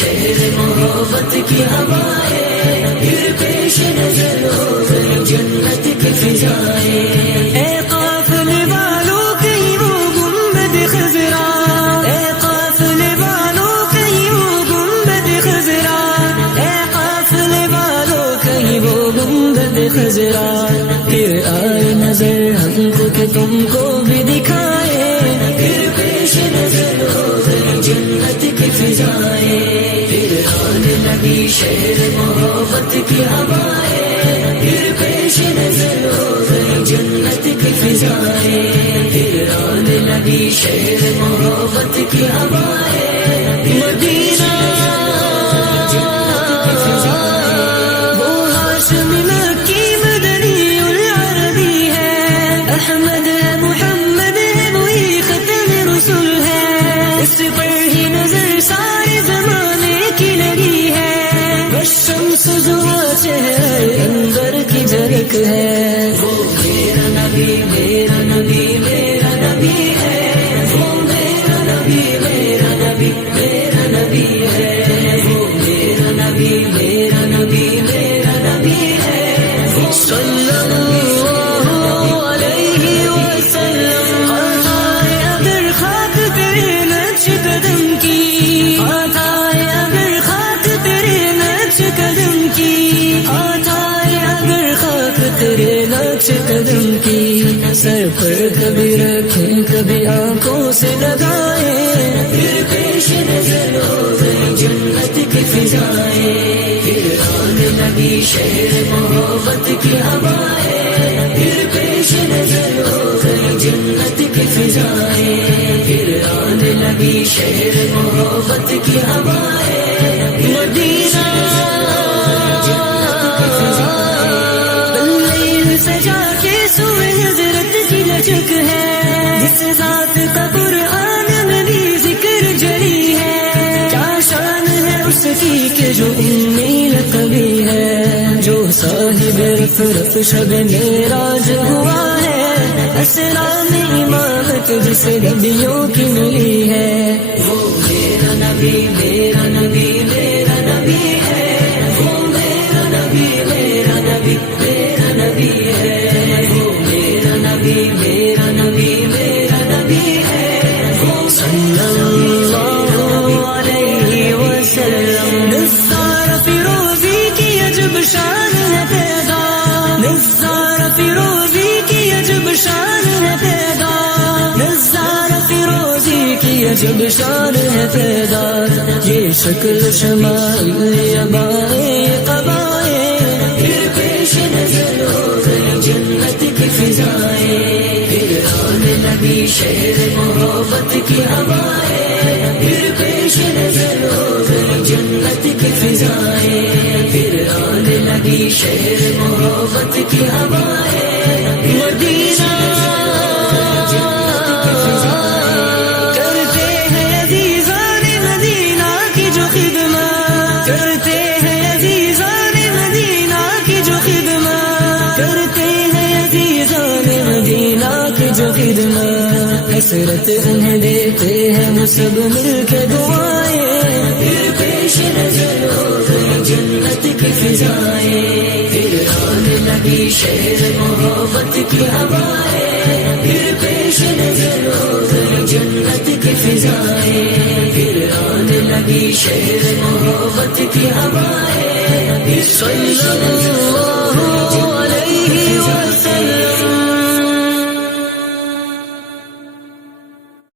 شہر محبت کی ہوائیں، پھر پیش نظر ہو گئی جنت کی فضائیں۔ اے قافلے والوں کہیں وہ گنبد خضرا، اے قافلے والوں کہیں وہ گنبد خضرا، اے قافلے والوں کہیں وہ گنبد خضرا، پھر آئے نظر ہم کو کہ تم کو بھی دکھائے، پھر پیش نظر ہو گئی جنت کی فضائیں، پھر آنے لگی شہر محبت کی ہوائیں، پھر پیش نظر ہو گئی جنت کی فضائیں، پھر آنے لگی شہر محبت کی ہوائیں، مدینہ وہ ہاشمی مکی مدنی العربی ہے، احمد ہے محمد ہے وہی ختم رسول ہے، اس پر ہی نظر سارے زمانے کی لگی ہے، بس شمس زوا چہرے اندر کی جھلک ہے، وہ میرا نبی میرا نبی میرا نبی ہے، وہ میرا نبی میرا نبی میرا نبی ہے، وہ میرا نبی میرا نبی میرا نبی ہے، صلی اللہ علیہ وسلم، آئے اگر خاک تیرے نقش قدم کی، آئے اگر خاک تیرے نقش قدم کی، آئے اگر خاک تیرے نقش قدم کی، سر پر کبھی رکھیں کبھی آنکھوں سے لگائیں، پھر پیش نظر ہو گئی جنت کی فضائیں، پھر آنے لگی شہر محبت کی ہوائیں، پھر پیش نظر ہو گئی جنت کی فضائیں، پھر آنے لگی شہر محبت کی ہوائیں، مدینہ باللیل سجا کے سوئے حضرت کی لچک ہے، جس ذات کا قرآن میں بھی ذکر جری ہے، کیا شان ہے اس کی کہ جو امی لقبی ہے، جو صاحب رفرت شب معراج ہوا ہے، اسرا میں امامت جسے نبیوں کی ملی ہے، وہ میرا نبی میرا نبی میرا نبی ہے، وہ میرا نبی میرا نبی میرا نبی ہے، وہ میرا نبی میرا نبی میرا نبی ہے، وہ صلی اللہ علیہ وسلم، نثار فیروزی کی عجب شان ہے پیدا، نثار فیروزی کی عجب شان ہے پیدا، نثار فیروزی کی عجب شان ہے پیدا، یہ شکل شمائل ابائے قبائے، پھر پیش نظر ہو گئی جنت کی فضائیں، پھر آنے لگی شہر محبت کی ہوائیں، پھر پیش نظر ہو گئی جنت کی فضائیں، پھر آنے لگی شہر محبت کی ہوائیں، مدینہ کرتے ہیں عزیزان مدینہ کی جو خدمت، کرتے ہیں عزیزان مدینہ کی جو خدمت، کرتے ہیں عزیزان مدینہ کی جو خدمت، حسرت انہیں دیتے ہیں ہم سب مل کے دعائیں، پھر پیش نظر ہو گئی جنت کی فضائیں، پھر آنے لگی شہر محبت کی ہوائیں، پھر پیش نظر ہو گئی جنت کی فضائیں، پھر آنے لگی شہر محبت کی ہوائیں، صلی اللہ